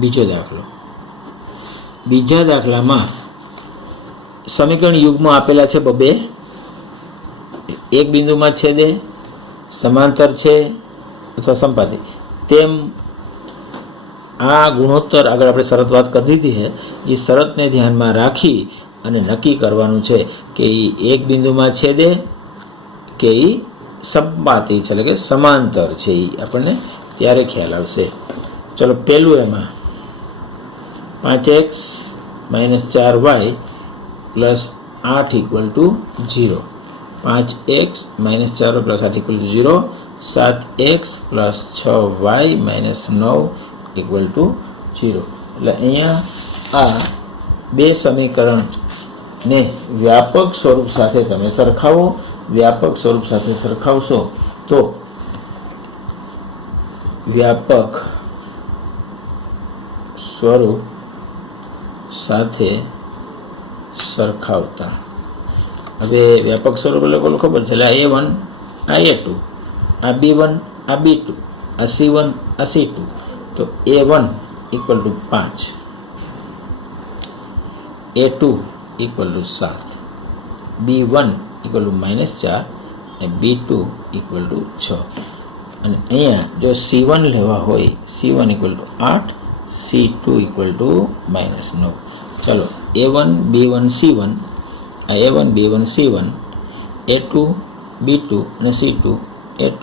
બીજો દાખલો. બીજા દાખલામાં સમીકરણ યુગમાં આપેલા છે બબે, એક બિંદુમાં છેદે, સમાંતર છે અથવા સંપાતી. તેમ આ ગુણોત્તર આગળ આપણે શરત વાત કરી દીધી છે. એ શરતને ધ્યાનમાં રાખી અને નક્કી કરવાનું છે કે એ એક બિંદુમાં છેદે કે એ સંપાતી છે, એટલે કે સમાંતર છે. એ આપણને ત્યારે ખ્યાલ આવશે. ચલો, પહેલું એમાં 5x - 4y + 8 = 0. 5x - 4y + 8 = 0. 7x + 6y - 9 = 0. એટલે અહીંયા આ બે સમીકરણને વ્યાપક સ્વરૂપ સાથે તમે સરખાવો. વ્યાપક સ્વરૂપ સાથે સરખાવશો તો વ્યાપક સ્વરૂપ સાથે સરખાવતા, હવે વ્યાપક સ્વરૂપ એટલે બોલો ખબર છે. એટલે આ A1 આ A2, આ B1 આ B2, આ C1 આ C2. તો A1 = 5, A2 = 7, B1 = -4 અને B2 = 6. અને અહીંયા જો C1 લેવા હોય, C1 = 8, C2 = -9. ચલો, A1 B1 C1, આ A1 B1 C1, A2 B2 અને C2, A2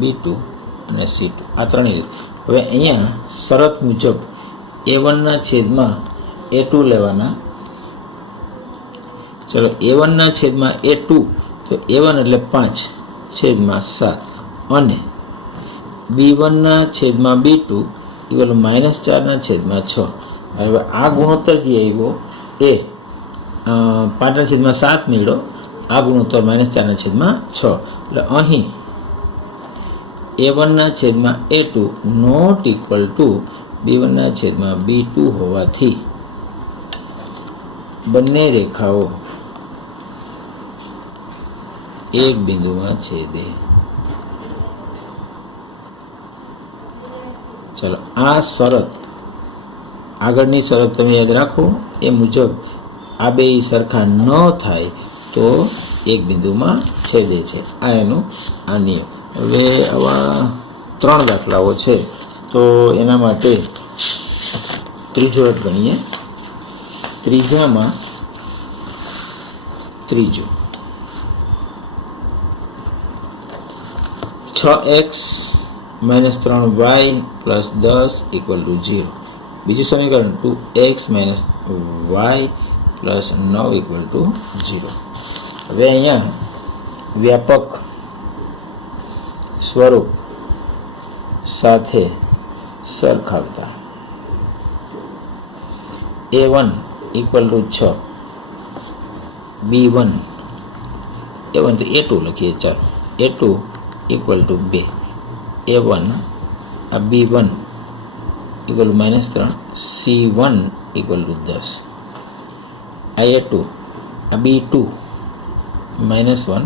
B2 અને C2, આ ત્રણેય રીત. હવે અહીંયા શરત મુજબ A1 ના છેદમાં A2 લેવાના. ચલો, A1 ના છેદમાં A2, તો A1 એટલે 5/7 અને B1 ના છેદમાં B2 -4/6. હવે આ ગુણોત્તર જે આવ્યો એ 5/7 મળ્યો. આ ગુણોત્તર -4/6. એટલે અહીં A1 ના છેદમાં A2 = B1 ના છેદમાં B2 હોવાથી બંને રેખાઓ એક બિંદુમાં છેદે. ચલો, આ શરત, આગળની શરત તમે યાદ રાખો. એ મુજબ આ બે સરખા ન થાય તો એક બિંદુમાં છેદે છે. આ એનું આ નિયમ. હવે આવા 3 દાખલાઓ છે, તો એના માટે ત્રીજો એક ગણીએ. ત્રીજામાં ત્રીજો 6x - 3y + 10 = 0. બીજું સમીકરણ 2x - y + 9 = 0. હવે અહીંયા વ્યાપક સ્વરૂપ સાથે સરખાવતા A1 = 6, B1 A1 તો A2 લખીએ. ચાલો, A2 = 2, A1 આ B1 = -3, C1 = 10, આ A2 આ B2 -1,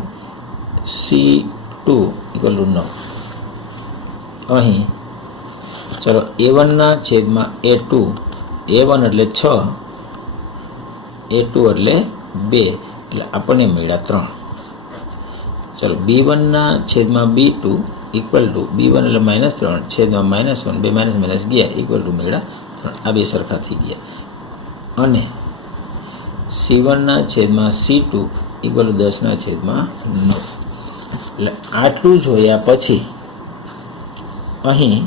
C2 = 9. અહીં ચલો, A1 ના છેદમાં A2, A1 એટલે 6, A2 એટલે 2, એટલે આપણને મળ્યા 3. ચલો, B1 ના છેદમાં B2 = B1 એટલે -3 છેદમાં -1, 2 માઇનસ ગયા = મળ્યા 3. આ બે સરખા થઈ ગયા. અને C1 ના છેદમાં C2 = 10 ના છેદમાં 9. એટલે આટલું જોયા પછી અહીં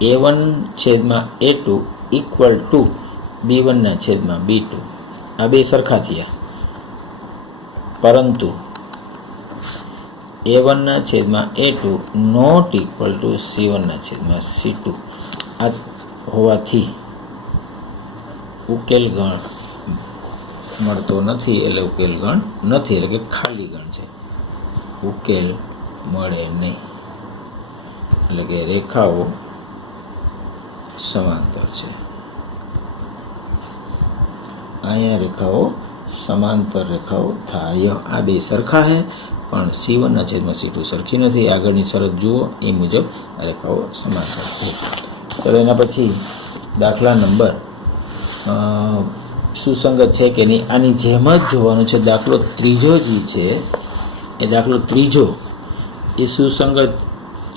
A1 છેદમાં A2 = B1 ના છેદમાં B2. આ બે સરખા થયા, પરંતુ A1 ના છેદમાં A2 = C1 ના છેદમાં C2. આ હોવાથી ઉકેલ ગણ મળતો નથી. એટલે ઉકેલ ગણ નથી, એટલે કે ખાલી ગણ છે. ઉકેલ મળે નહીં, એટલે કે રેખાઓ સમાંતર છે. અહીંયા રેખાઓ સમાંતર રેખાઓ થાય. આ બે સરખા છે, પણ C1 ના છેદમાં C2 સરખી નથી. આગળની શરત જુઓ, એ મુજબ આ રેખાઓ સમાંતર છે. चलो एना पछी दाखला नंबर सुसंगत है कि नहीं आनी जेम ज जोवानुं छे। दाखलो त्रीजो जी छे ए दाखलो त्रीजो ए सुसंगत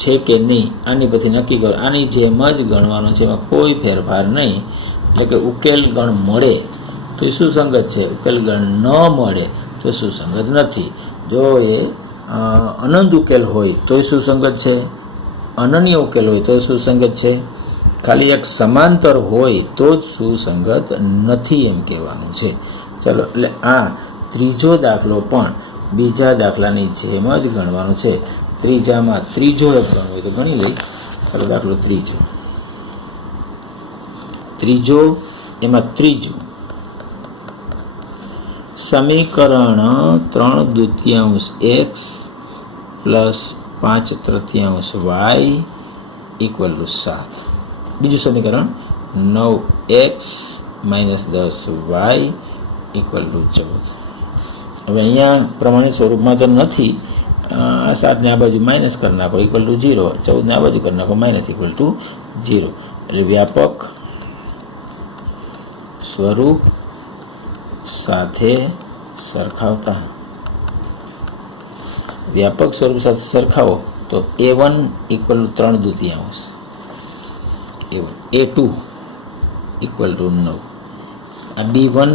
है कि नहीं आनी पछी नक्की करो। आनी जेम ज गणवानुं छे, एमां कोई फेरफार नहीं। एटले के उकेल गण मळे तो ए सुसंगत है, उकेल गण न मळे तो सुसंगत नहीं। जो ए अनंत उकेल होय तो सुसंगत है, अनन्य उकेल होय तो सुसंगत है, खाली एक समांतर होय तो ज सुसंगत नहीं एम कहेवानुं छे। चलो एटले आ त्रीजो दाखलो पण बीजा दाखलानी जेम ज गणवानो छे। त्रीजामां त्रीजो एक गणવો હોય તો ગણી લઈ। चलो दाखलो त्रीजो एमां त्रीजो समीकरण 3/2 x plus 5/3 y equal to 7। बीजू समीकरण 9x minus 10y equal to 14। હવે અહીંયા પ્રમાણિત સ્વરૂપમાં તો નથી। આ 7 ને આ બાજુ માઇનસ કરી નાખો ઇક્વલ ટુ 0, 14 ને આ બાજુ કરી નાખો માઇનસ ઇક્વલ ટુ 0। એટલે વ્યાપક સ્વરૂપ સાથે સરખાવતા, व्यापक स्वरूप साथ सरखावो तो a1 equal to 3/2, a1 a2 equal to 9, b1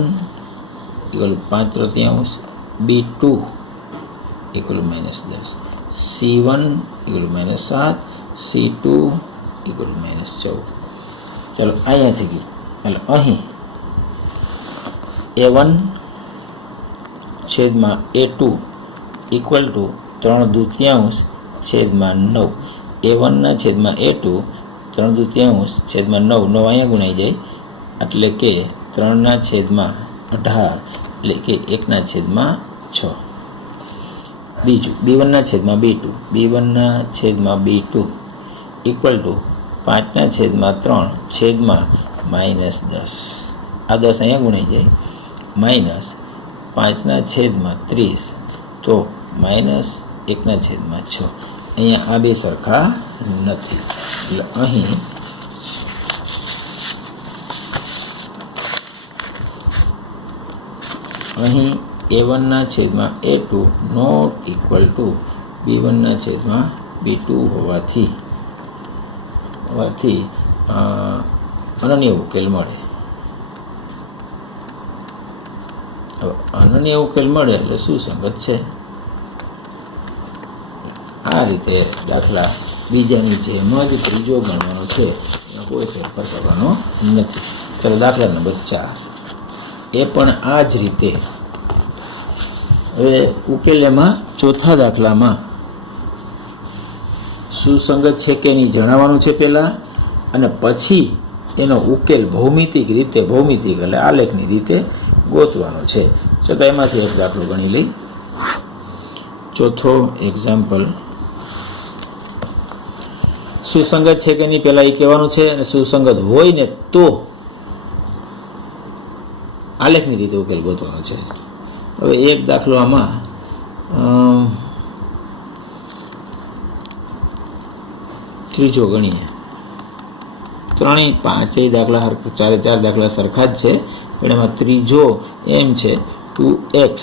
equal to 5/3, b2 equal to -10, c1 equal to -7, c2 equal to -14। चलो अहीं थी गई એટલે અહીં a1 छेदमां a2 equal to 3/2 छेदमां 9, a1 ना छेदमां a2 3/2 छेदमां 9, 9 अहीं गुणाई जाए एटले के 3 ना छेदमां 18 एटले के 1 ना छेदमां 6। बीजू b1 ना छेदमां b2, b1 ना छेदमां b2 इक्वल टू 5 ना छेदमां 3 छेदमां -10, आ 10 अहीं गुणाई जाए माइनस 5 ना छेदमां 30 तो -1 ना छेदमां 6। अहीं आ बे सरखा नथी એટલે અહીં a1 ना छेदमां a2 not equal to b1 ना छेदमां b2 होवाथी अनन्य उकेल मळे। अनन्य उकेल मळे એટલે સુસંગત છે। आ रीते दाखला बीजानी जेम ज त्रीजो गणवानो छे, एनो कोई फेरफार करवानो नथी। चलो दाखला नंबर 4 ए पण आ ज रीते। हवे उकेलेमां चौथा दाखलामां सुसंगत छे के नहीं जणाववानुं छे पहेला, अने पछी एनो उकेल भौमितिक रीते, भौमितिक એટલે આલેખની રીતે ગોતવાનો છે। તો એમાંથી એક દાખલો ગણી લઈ। चौथो एग्जाम्पल सुसंगत है कि नहीं पहला ये कहेवानुं छे, अने सुसंगत होय ने तो आलेखनी रीते उकेल गोतवानो छे। हवे एक दाखलो आमां त्रीजो गणीए। 3-5 दाखला हरखा, 4 दाखला सरखा ज छे, पण एमां त्रीजो एम छे 2x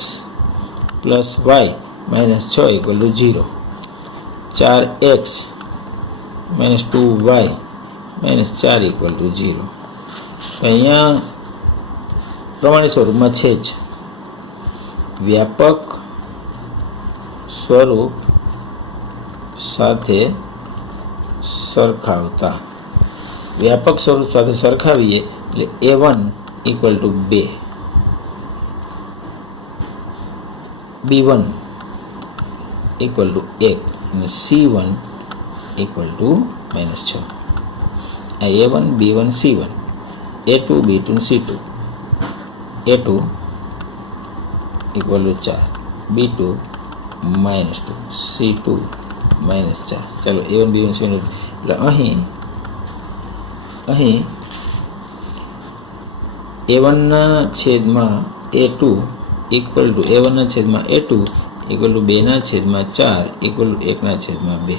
plus y minus 6 equal to 0, 4x minus 2y minus 4 equal to 0। अहींया प्रमाणित स्वरूप में छे ज। व्यापक स्वरूप साथे सरखावता, व्यापक स्वरूप साथे सरखावीए એટલે a1 equal to 2, b1 equal to 1 અને c1 equal to -6। a1 b1 c1, a2 b2 c2, a2 equal to 4, b2 -2, c2 -4। चलो a1 b1 c1 એટલે અહીં a1 ना छेदमां a2 इक्वल टू a1 ना छेदमां a2 इक्वल टू 2 ना छेदमां 4 equal to 1 ना छेदमां 2।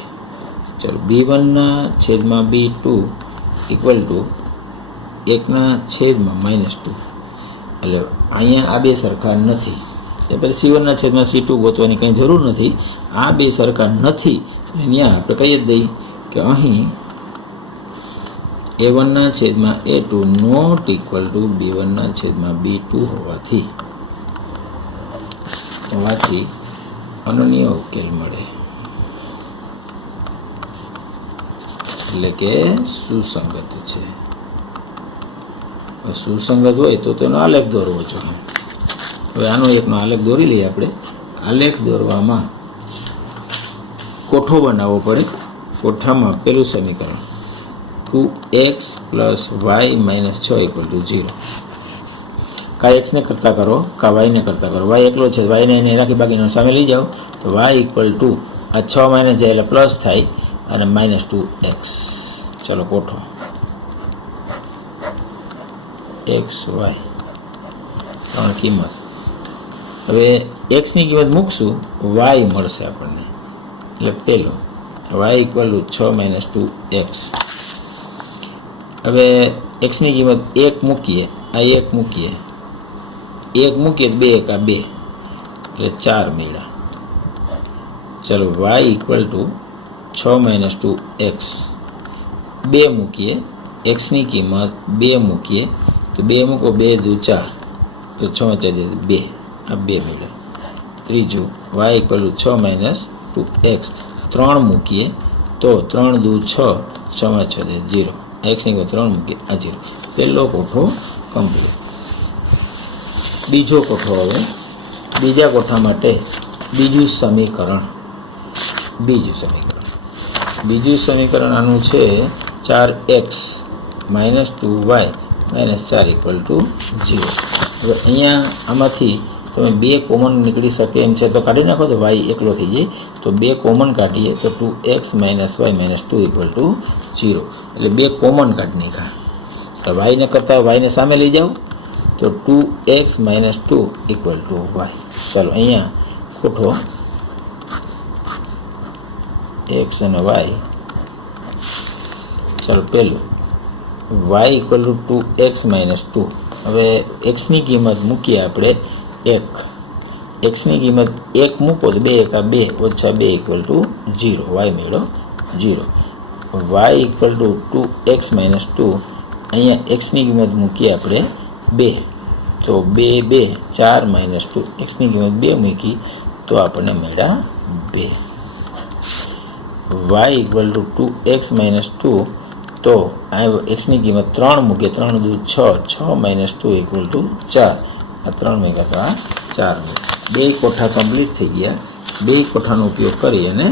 चलो b1 ना छेदमां b2 ઇક્વલ ટુ 1/-2 એટલે અહીંયા આ બે સરખા નથી. એ પછી C1/C2 ગોતવાની કંઈ જરૂર નથી. આ બે સરખા નથી ત્યાં આપણે કહી જ દઈએ કે અહીં A1/A2 not equal to B1/B2 હોવાથી અનન્ય ઉકેલ મળે, એટલે કે સુસંગત છે. સુસંગત હોય તો તેનો આલેખ દોરવો જોઈએ. હવે આનો એકનો આલેખ દોરી લઈએ આપણે. આલેખ દોરવામાં કોઠો બનાવવો પડે. કોઠામાં પેલું સમીકરણ 2x + y - 6 = 0. કા x ને કરતા કરો કા y ને કરતા કરો. y એકલો છે, y ને એને રાખી બાકીનો સામે લઈ જાઓ તો y = આ 6 માઇનસ જાય એટલે પ્લસ થાય અને -2x. ચલો કોઠો x y ત્રણ કિંમત. હવે x ની કિંમત મૂકશું, y મળશે આપણને. એટલે પેલો y = 6 - 2x. હવે x ની કિંમત 1 મૂકીએ, આ 1 મૂકીએ, 1 મૂકીએ 2 કા 2 એટલે 4 મળ્યા. ચલો y = 6 - 2x. 2 મૂકીએ, x ની કિંમત 2 મૂકીએ તો 2 મૂકો 2 × 2 = 4 તો 6 × 4 = 2. આ 2 મળ્યા. ત્રીજું y = 6 - 2x. 3 મૂકીએ તો 3 × 2 = 6, 6 × 6 = 0. x ની કિંમત 3 મૂકીએ આ 0. પહેલો કોઠો કમ્પ્લીટ. બીજો કોઠો. હવે બીજા કોઠા માટે બીજું સમીકરણ આનું છે 4x - 2y - 4 = 0. હવે અહીંયા આમાંથી તમે 2 કોમન નીકળી શકે એમ છે તો કાઢી નાખો તો y એકલો થઈ જાય. તો 2 કોમન કાઢીએ તો 2x - y - 2 = 0. એટલે 2 કોમન કાઢી નાખ્યા. તો y ને કરતા y ને સામે લઈ જાઓ તો 2x - 2 = y. ચાલો અહીંયા કોઠો x અને y. ચાલો પહેલું y = 2x - 2. હવે x ની કિંમત મૂકીએ આપણે 1. x ની કિંમત 1 મૂકો તો 2 કા 2 - 2 = 0. y મેળો 0. y = 2x - 2. અહીંયા x ની કિંમત મૂકીએ આપણે 2 તો 2 2 4 - 2. x ની કિંમત 2 મૂકી તો આપણને મળ્યા 2. y = 2x - 2 તો આ x ની કિંમત 3 મૂકીએ 3 × 2 = 6, 6 - 2 = 4. આ 3 મૂક્યા તો આ 4. 2 કોઠા કમ્પ્લીટ થઈ ગયા. 2 કોઠાનો ઉપયોગ કરી અને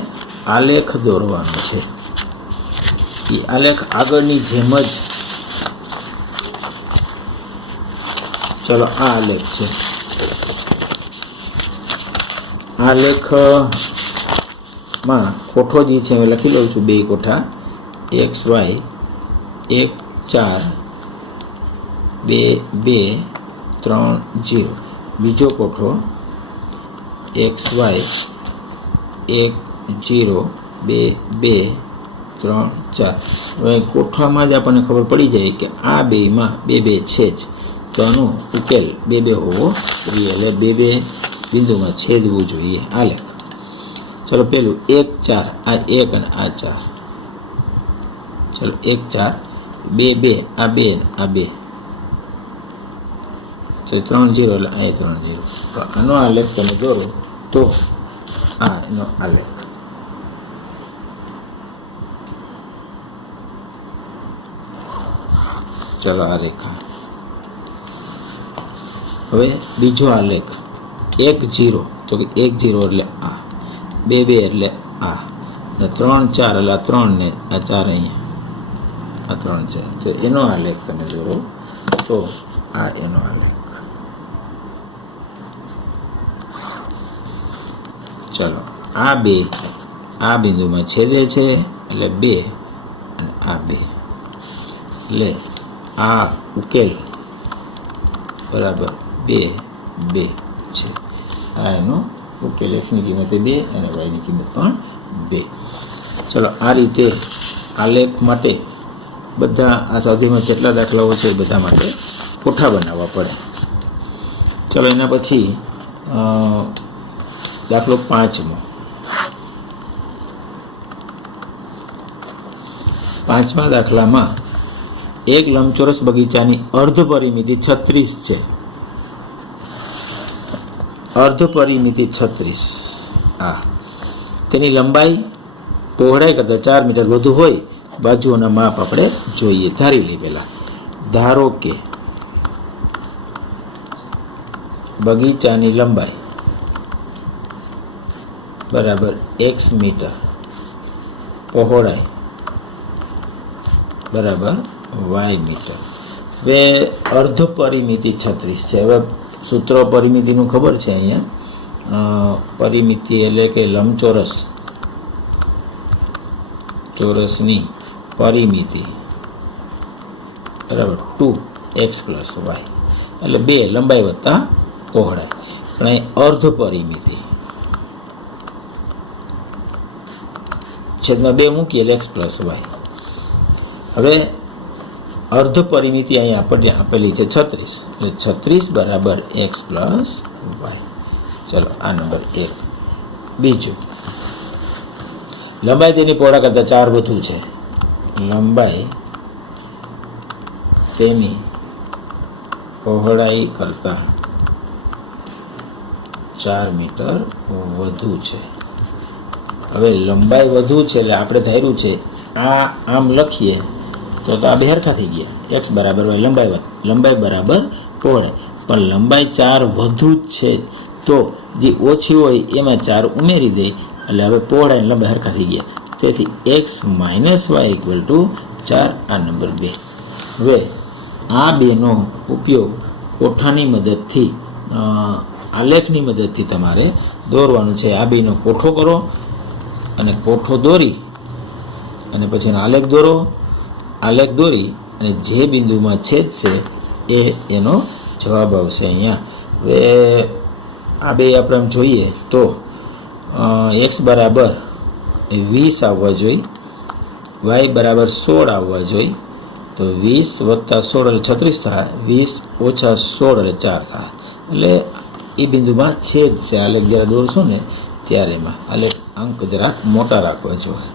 આલેખ દોરવાનો છે. એ આલેખ આગળની જેમ જ. ચલો આ આલેખ છે. આલેખમાં કોઠો જે છે હું લખી લઉં છું. 2 કોઠા x y 1 4 2 2 3 0. બીજો કોઠો x y 1 0 2 2 3 4. હવે કોઠામાં જ આપણને ખબર પડી જાય કે આ બેમાં 2 2 છે જ તો આનો ઉકેલ 2 2 હોવો જોઈએ. એટલે 2 2 બિંદુમાં છેદવું જોઈએ આલેખ. ચલો પેલું 1 4. આ 1 અને આ 4. ચલો 1 4 2 2 આ 2 આ 2 તો 3 0 એટલે અહીં 3 0. તો આનો આલેખ તમે દોરો તો આ એનો આલેખ. ચલો આ રેખા. હવે બીજો આલેખ 1 0 તો કે 1 0 એટલે આ 2 2 એટલે આ ને 3 4 એટલે આ 3 ને આ 4 અહીંયા આ 3 છે તો એનો આલેખ તમે દોરો તો આ એનો આલેખ. ચલો આ 2 આ બિંદુમાં છેદે છે એટલે 2 અને આ 2 એટલે આ ઉકેલ બરાબર 2 2 છે. આ એનો ઉકેલ. x ની કિંમત 2 અને y ની કિંમત પણ 2. ચલો આ રીતે આલેખ માટે બધા આ સૌથીમાં જેટલા દાખલાઓ છે એ બધા માટે કોઠા બનાવવા પડે. ચલો એના પછી દાખલો 5મો. 5મા દાખલામાં એક લંબચોરસ બગીચાની અર્ધ પરિમિતિ 36 છે. અર્ધ પરિમિતિ 36. તેની લંબાઈ પહોળાઈ કરતાં 4 મીટર વધુ હોય. બાજુઓના માપ આપણે જોઈએ. ધારી લઈ પહેલા. ધારો કે બગીચાની લંબાઈ બરાબર x મીટર, પહોળાઈ બરાબર y મીટર. હવે અર્ધ પરિમિતિ 36 છે. હવે સૂત્ર પરિમિતિનું ખબર છે અહીંયા. પરિમિતિ એટલે કે લંબચોરસ ચોરસની પરિમિતિ બરાબર 2x + y એટલે 2 લંબાઈ વત્તા પહોળાઈ. પણ અહીં અર્ધ પરિમિતિ છેદમાં 2 મૂકીએ એટલે x + y. હવે અર્ધ પરિમિતિ અહીંયા આપણને આપેલી છે 36 એટલે 36 બરાબર x + y. ચલો આ નંબર 1. બીજું, લંબાઈ તેની પહોળાઈ કરતાં 4 વધુ છે. લંબાઈ તેની પહોળાઈ કરતાં 4 મીટર વધુ છે. હવે લંબાઈ વધુ છે એટલે આપણે ધાર્યું છે આ આમ લખીએ તો આ બે હરખા થઈ ગયા. x બરાબર y, લંબાઈ બરાબર પહોળાઈ. પણ લંબાઈ 4 વધુ જ છે તો જે ઓછી હોય એમાં 4 ઉમેરી દે એટલે હવે પહોળાઈ અને લંબાઈ હરખા થઈ ગયા. તેથી x - y = 4. આ નંબર 2. હવે આ બેનો ઉપયોગ કોઠાની મદદથી આલેખની મદદથી તમારે દોરવાનું છે. આ બેનો કોઠો કરો અને કોઠો દોરી અને પછી એનો આલેખ દોરો. આલેખ દોરી અને જે બિંદુમાં છેદશે એનો જવાબ આવશે અહીંયા. હવે આ બે આપણે આમ જોઈએ તો x બરાબર 20 આવવા જોઈએ, y બરાબર 16 આવવા જોઈએ. તો 20 + 16 એટલે 36 થાય. 20 - 16 એટલે 4 થાય. એટલે એ બિંદુમાં છેદ છે. આલેખ જ્યારે દોરશો ને ત્યારે એમાં આલેખ અંક જરાક મોટા રાખવા જોઈએ.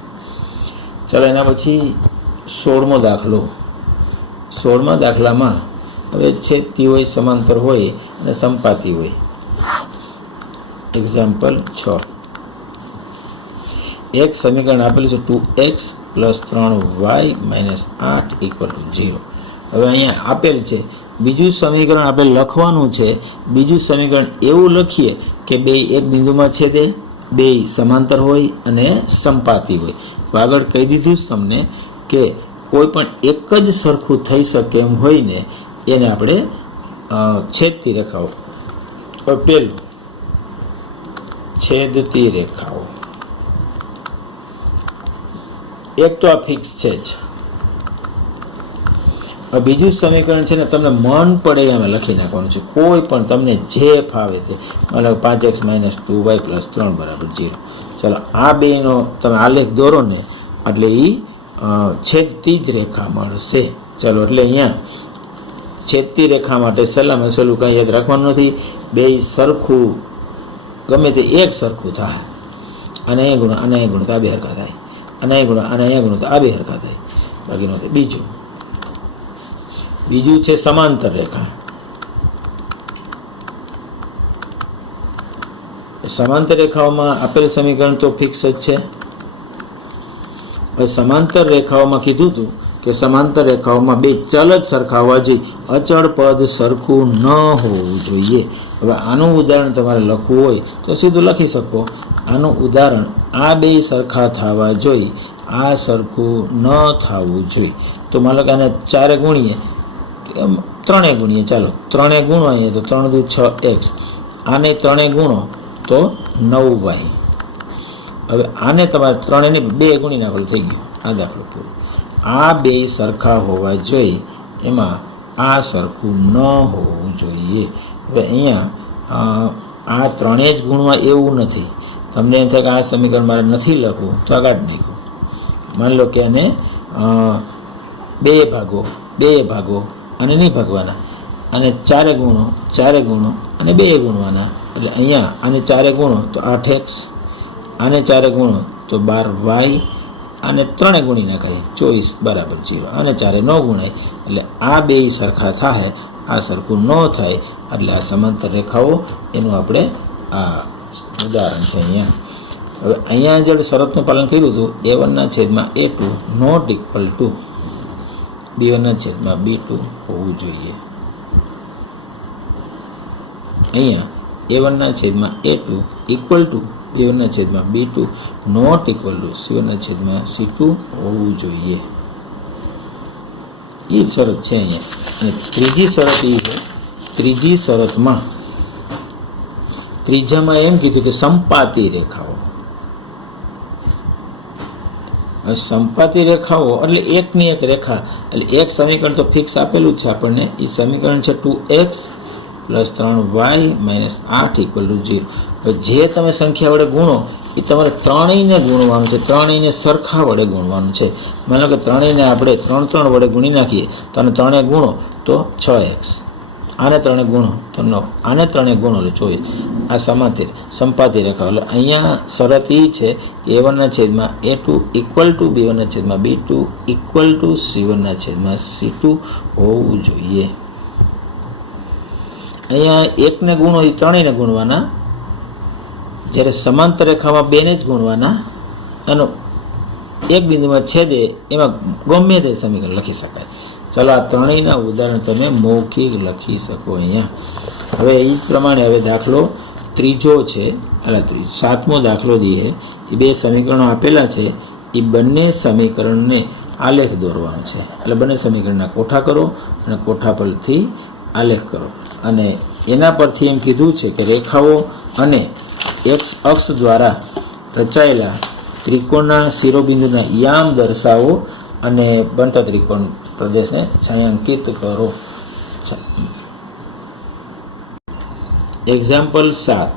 ચાલો એના પછી 16મો દાખલો. 16મા દાખલામાં હવે છેદતી હોય, સમાંતર હોય અને સંપાતી હોય. એક્ઝામ્પલ 6. એક સમીકરણ આપેલું છે 2x + 3y - 8 = 0. હવે અહીંયા આપેલ છે. બીજું સમીકરણ આપણે લખવાનું છે. બીજું સમીકરણ એવું લખીએ કે બે એક બિંદુમાં છેદે, બે સમાંતર હોય અને સંપાતી હોય. આગળ કહી દીધું છે તમને કે કોઈ પણ એક જ સરખું થઈ શકે એમ હોય ને એને આપણે છેદતી રેખાઓ. પહેલું છેદતી રેખાઓ. એક તો આ ફિક્સ છે જ. બીજું સમીકરણ છે ને તમને મન પડે એમાં લખી નાખવાનું છે. કોઈ પણ તમને જે ફાવે તે. મતલબ 5x - 2y + 3 = 0. ચલો આ બેનો તમે આલેખ દોરો ને એટલે એ છેદતી જ રેખા મળશે. ચલો એટલે અહીંયા છેદતી રેખા માટે સહેલામાં સહેલું કંઈ યાદ રાખવાનું નથી. બે સરખું ગમે તે એક સરખું થાય અને એ ગુણ અને એ ગુણ તો આ બે હરખા થાય અને એ ગુણ અને એ ગુણ તો આ બે હરખા થાય. બાકીનો બીજું છે સમાંતર રેખા. સમાંતર રેખાઓમાં આપેલ સમીકરણ તો ફિક્સ જ છે. હવે સમાંતર રેખાઓમાં કીધું હતું કે સમાંતર રેખાઓમાં બે ચલ જ સરખા હોવા જોઈએ, અચળ પદ સરખું ન હોવું જોઈએ. હવે આનું ઉદાહરણ તમારે લખવું હોય તો સીધું લખી શકો. આનું ઉદાહરણ આ બે સરખા થવા જોઈએ, આ સરખું ન થવું જોઈએ. તો માનો કે આને 4 ગુણીએ, 3 ગુણીએ. ચાલો 3 ગુણો અહીંયા તો 3 × 2 = 6x. આને 3 ગુણો તો 9y. હવે આને તમારે 3 ને 2 ગુણી નાખો થઈ ગયું આ દાખલો પૂરો. આ બે સરખા હોવા જોઈએ, એમાં આ સરખું ન હોવું જોઈએ. હવે અહીંયા આ 3 જ ગુણવા એવું નથી. તમને એમ થાય કે આ સમીકરણ મારે નથી લખવું તો આગળ નાખો. માની લો કે આને બે ભાગો અને નહીં ભાગવાના, અને ચારે ગુણો અને બે ગુણવાના. એટલે અહીંયા આને ચારે ગુણો તો 8x, આને ચારે ગુણો તો 12y, અને 3 ગુણી નાખાય 24 બરાબર 0. આને ચારે ન ગુણાય એટલે આ બે સરખા થાય, આ સરખું ન થાય એટલે આ સમાંતર રેખાઓ એનું આપણે આ ઉદાહરણ છે અહીંયા. હવે અહીંયા જે શરતનું પાલન કર્યું હતું a1/a2 not equal to b1/b2 હોવું જોઈએ. અહીંયા a1/a2 equal to b1/b2 not equal to c1/c2 હોવું જોઈએ. એ શરત છે અહીંયા. અને ત્રીજી શરત એ છે, ત્રીજી શરતમાં ત્રીજામાં એમ કીધું કે સંપાતી રેખાઓ. સંપાતી રેખાઓ એટલે એકની એક રેખા, એટલે એક સમીકરણ તો ફિક્સ આપેલું જ છે આપણને. એ સમીકરણ છે 2x + 3y - 8 = 0. હવે જે તમે સંખ્યા વડે ગુણો એ તમારે ત્રણેયને ગુણવાનું છે, ત્રણેયને સરખા વડે ગુણવાનું છે. માની લો કે ત્રણેયને આપણે 3 વડે ગુણી નાખીએ તો આને ત્રણે ગુણો તો 6x, આને ત્રણે ગુણો તો 9, આને ત્રણે ગુણો એટલે 24. આ સંપાતી રેખા. એટલે અહીંયા શરત એ છે કે a1/a2 equal to b1/b2 equal to c1/c2 હોવું જોઈએ. અહીંયા એકને ગુણો એ ત્રણેયને ગુણવાના, જ્યારે સમાંતર રેખામાં બેને જ ગુણવાના. એનો એક બિંદુમાં છેદે એમાં ગમે તે સમીકરણ લખી શકાય. ચાલો આ ત્રણેયના ઉદાહરણ તમે મૌખિક લખી શકો અહીંયા. હવે એ પ્રમાણે હવે દાખલો ત્રીજો છે, એટલે સાતમો દાખલો જે છે એ બે સમીકરણો આપેલા છે. એ બંને સમીકરણને આલેખ દોરવાનો છે. એટલે બંને સમીકરણના કોઠા કરો અને કોઠા પરથી આલેખ કરો. અને એના પરથી એમ કીધું છે કે રેખાઓ અને એક્સ અક્ષ દ્વારા રચાયેલા ત્રિકોણના શિરોબિંદુના યામ દર્શાવો અને બનતા ત્રિકોણ પ્રદેશને છાંયાંકિત કરો. એક્ઝામ્પલ 7.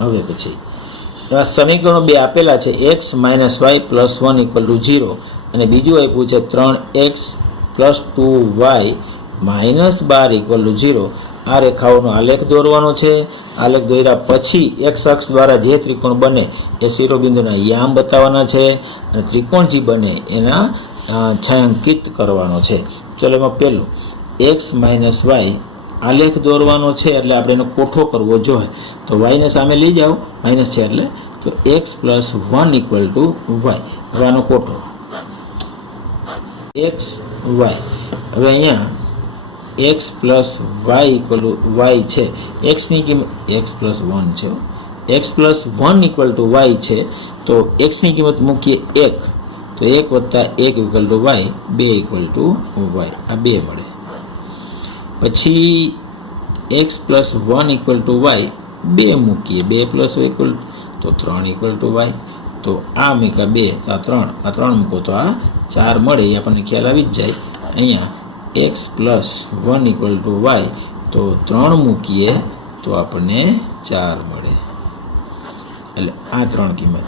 હવે પછી એવા સમીકરણો બે આપેલા છે, x - y + 1 = 0, અને બીજું આપ્યું છે 3x + 2y - 12 = 0. આ રેખાઓનો આલેખ દોરવાનો છે. આલેખ દોર્યા પછી એક્સ અક્ષ દ્વારા જે ત્રિકોણ બને એ શિરોબિંદુના યામ બતાવવાના છે, અને ત્રિકોણ જે બને એના છાંયાંકિત કરવાનો છે. ચલો એમાં પહેલું x - y આલેખ દોરવાનો છે, એટલે આપણે એનો કોઠો કરવો જોઈએ. તો y ને સામે લઈ જાઓ, માઇનસ છે એટલે, તો x + 1 = y. હવે આનો કોઠો x y. હવે અહીંયા x + y છે, xની કિંમત x + 1 છે, x + 1 = y છે. તો xની કિંમત મૂકીએ 1, તો 1 + 1 = y, 2 = y. આ 2 મળે. પછી x + 1 = y, 2 મૂકીએ, 2 + 1 તો 3 = y. તો આ મૂકા 2, આ 3, આ 3 મૂકો તો આ 4 મળે. એ આપણને ખ્યાલ આવી જ જાય. અહીંયા x + 1 = y, તો 3 મૂકીએ તો આપણને 4 મળે. એટલે આ 3 કિંમત.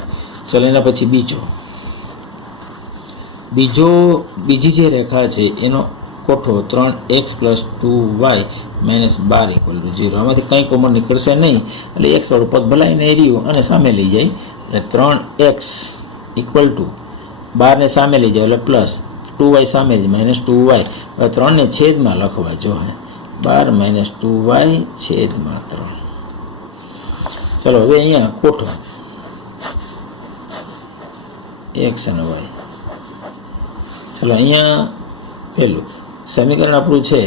ચલો એના પછી બીજી જે રેખા છે એનો કોઠો 3x + 2y - 12 = 0. આમાંથી કંઈ કોમન નીકળશે નહીં, એટલે x વાળું પદ ભલાઈને રહ્યું અને સામે લઈ જાય. એટલે 3x = 12 ને સામે લઈ જાય એટલે પ્લસ 2y સામે -2y. હવે 3 ને છેદમાં લખવા જોઈએ, 12 - 2y છેદમાં 3. ચલો હવે અહીંયા કોઠો x અને y. ચલો અહીંયા પહેલું સમીકરણ આપણું છે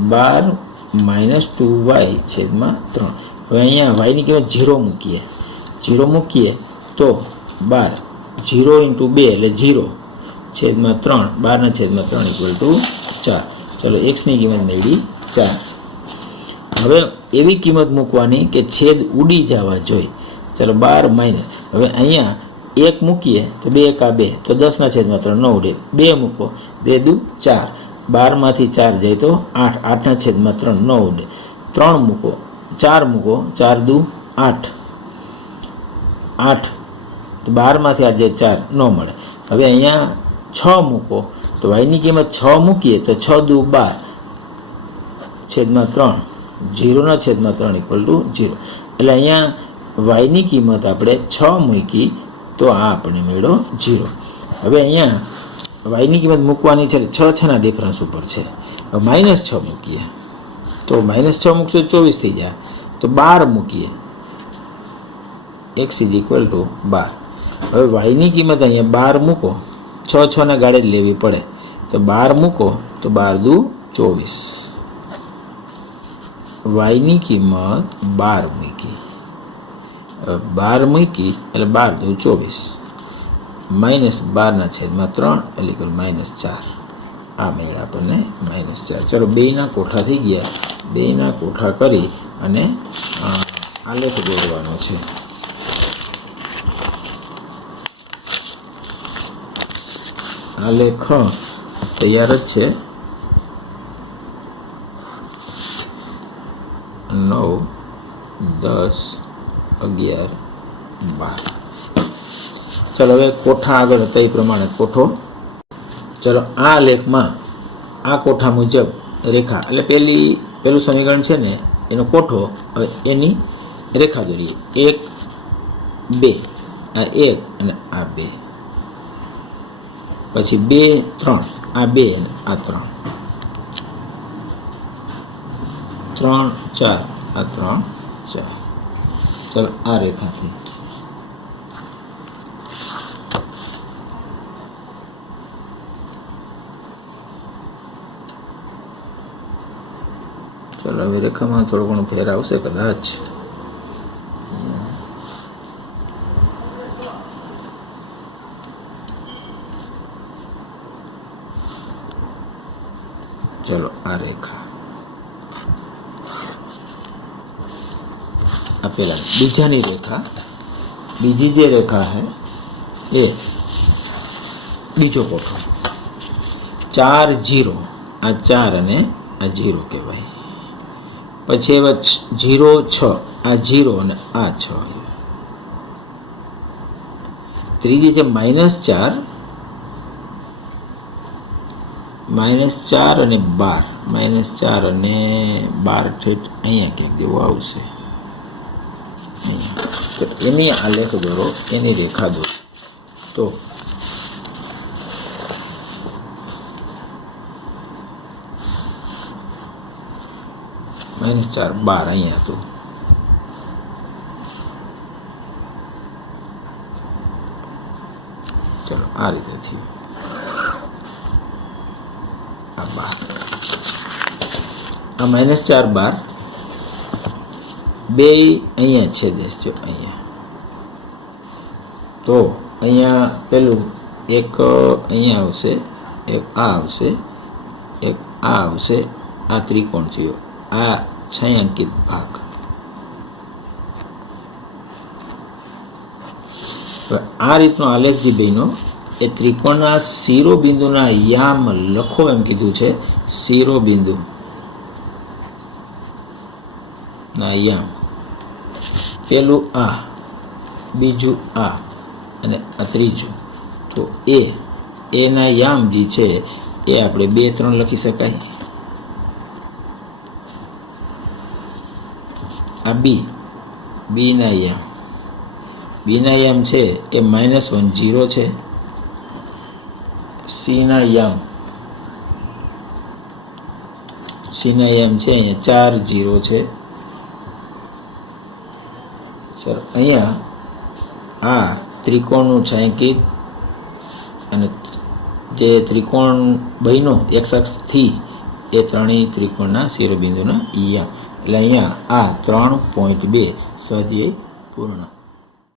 12 - 2y છેદમાં 3. હવે અહીંયા y ની કિંમત 0 મૂકીએ તો 12, 0 × 2 એટલે 0 છેદમાં 3, 12/3 = 4. ચલો x ની કિંમત મળી 4. હવે એવી કિંમત મૂકવાની કે છેદ ઉડી જવા જોઈએ. ચલો 12 - હવે અહીંયા 1 મૂકીએ તો 2 × 2 તો 10/3 ન ઉડે. 2 મૂકો, 2 × 2 = 4, 12માંથી 4 જાય તો 8, 8/3 ન ઉડે. 3 મૂકો, 4 મૂકો, 4 × 2 = 8, 8 તો 12માંથી 8 જાય 4 ન મળે. હવે અહીંયા 6 મૂકો, તો વાયની કિંમત 6 મૂકીએ તો 6 દુ 12 છેદમાં 3 0 છેદમાં 3 = 0. એટલે અહીંયા વાયની કિંમત આપણે 6 મૂકી તો આ આપણે મેળો 0. હવે અહીંયા વાયની કિંમત મૂકવાની છે 6 6ના ડિફરન્સ ઉપર છે. હવે -6 મૂકીએ તો -6 મૂકશો 24 થઈ જાય. તો 12 મૂકીએ x = 12. હવે વાયની કિંમત અહીંયા 12 મૂકો 6 6ના ગાળે જ લેવી પડે. તો 12 મૂકો તો 12 દુ 24. વાયની કિંમત 12 મૂકી 12 મૂકી એટલે 12 દુ 24 -12 છેદમાં 3 એટલે -4. આ મેળ આપણને -4. ચલો બેયના કોઠા થઈ ગયા. બેયના કોઠા કરી અને આલેખ દોરવાનો છે. આલેખ તૈયાર જ છે. 9 10 11 12. ચલો હવે કોઠા આગળ હતા એ પ્રમાણે કોઠો. ચલો આ લેખમાં આ કોઠા મુજબ રેખા એટલે પેલું સમીકરણ છે ને એનો કોઠો. હવે એની રેખા દોરીએ 1 2 આ 1 અને આ 2 પછી 2 3 આ 2 અને આ 3 3 4 આ 3 4. ચલો આ રેખાથી ચલો હવે રેખામાં થોડો ઘણો ફેર આવશે કદાચ. चलो आ रेखा अपेला बीजानी रेखा बीजी जे रेखा है ये बीजो कोठो 4 0 आ 4 अने आ 0 कहवाय. पछी 0 6 आ 0 अने आ 6. त्रीजी है -4 -4 અને 12 -4 અને 12 ઠેઠ અહીંયા ક્યાંક જેવું આવશે. તો એની આલેખ દોરો એની રેખા દોરો. તો -4 12 અહીંયા હતું. ચલો આ રીતે થયું. आ -4 12 બે અહીંયા છેદે છે અહીંયા. તો અહીંયા પેલું એક અહીંયા આવશે, એક આ આવશે, એક આ આવશે. આ ત્રિકોણ થયો, આ છાંયાંકિત ભાગ. આ રીતનો આલેખ જે બેનો એ ત્રિકોણના શિરોબિંદુના યામ લખો એમ કીધું છે. શિરોબિંદુ ના યામ પેલું આ, બીજું આ અને આ ત્રીજું. તો એના યામ જે છે એ આપણે 2 3 લખી શકાય. આ બી ના યામ છે એ -1 0 છે. સી ના યામ છે અહીંયા 4 0 છે. ચલો અહીંયા આ ત્રિકોણનું છાંયાંકિત અને જે ત્રિકોણ બહેનો x અક્ષથી એ ત્રણેય ત્રિકોણના શિરોબિંદુના યામ. એટલે અહીંયા આ 3.2 સ્વાધ્યાય પૂર્ણ.